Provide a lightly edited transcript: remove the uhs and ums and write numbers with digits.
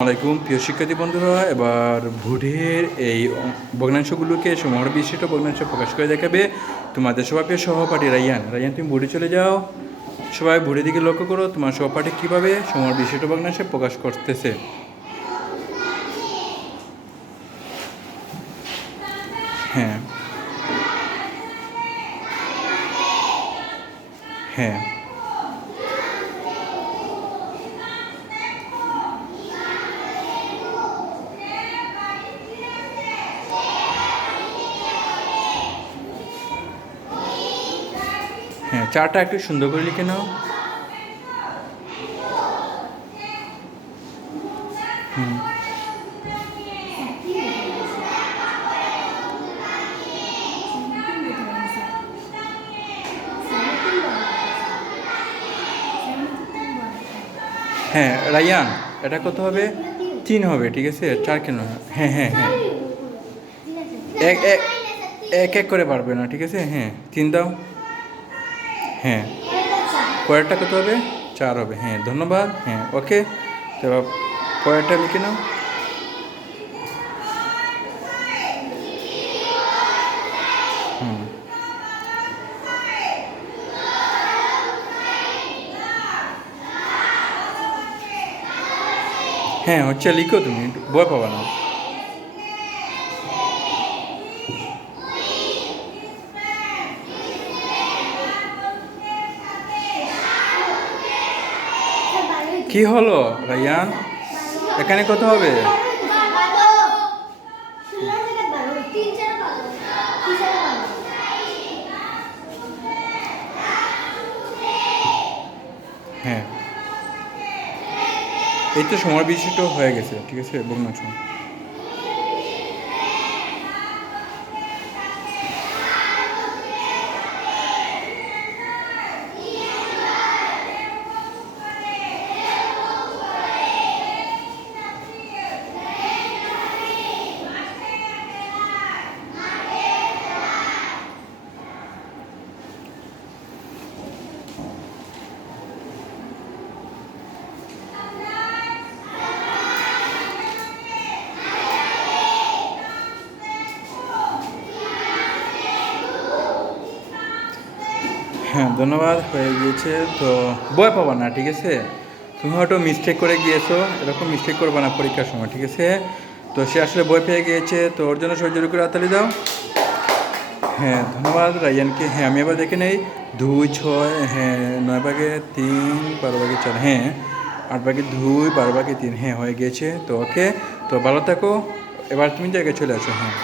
আসসালামাইকুম প্রিয় শিক্ষার্থী বন্ধুরা, এবার ভোটের এই ভগ্নাংশগুলোকে সমগ্র বিশিষ্ট ভগ্নাংশ প্রকাশ করে দেখাবে তোমাদের সবার প্রিয় সহপাঠী রাইয়ান। রাইয়ান, তুমি ভোটে চলে যাও। সবাই ভোটের দিকে লক্ষ্য করো, তোমার সহপাঠী কীভাবে সমগ্র বিশিষ্ট ভগ্নাংশে প্রকাশ করতেছে। হ্যাঁ হ্যাঁ হ্যাঁ, চারটা একটু সুন্দর করে লিখে নাও। হুম হ্যাঁ রাইয়ান, এটা কত হবে? 3 হবে, ঠিক আছে। 4 কেন? হ্যাঁ হ্যাঁ হ্যাঁ, এক এক এক এক করে পারবে না, ঠিক আছে। হ্যাঁ, 3 দাও। হ্যাঁ, পরেরটা কত হবে? 4 হবে। হ্যাঁ, ধন্যবাদ। হ্যাঁ, ওকে। তো পরেরটা লিখে নাও। হুম হ্যাঁ, হচ্ছে, লিখো, তুমি ভয় পাবা না। কি হলো রাইয়ান? এখানে কত হবে? হ্যাঁ, এই তো সময় বিশিষ্ট হয়ে গেছে, ঠিক আছে, ভগ্নাংশ। হ্যাঁ, ধন্যবাদ, হয়ে গিয়েছে। তো ভয় পাবা না, ঠিক আছে। তুমি হয়তো মিস্টেক করে গিয়েছো, এরকম মিস্টেক করবে না পরীক্ষার সময়, ঠিক আছে। তো সে আসলে ভয় পেয়ে গিয়েছে, তো ওর জন্য সহ্য করে হাততালি দাও। হ্যাঁ, ধন্যবাদ রাইয়ানকে। হ্যাঁ, আমি এবার দেখে নেই। 2 6, হ্যাঁ, 9 ভাগে 3, 12 ভাগে 4, হ্যাঁ, 8 ভাগে 2, 12 ভাগে 3, হ্যাঁ, হয়ে গিয়েছে। তো ওকে, তো ভালো থাকো। এবার তুমি জায়গায় চলে আসো। হ্যাঁ।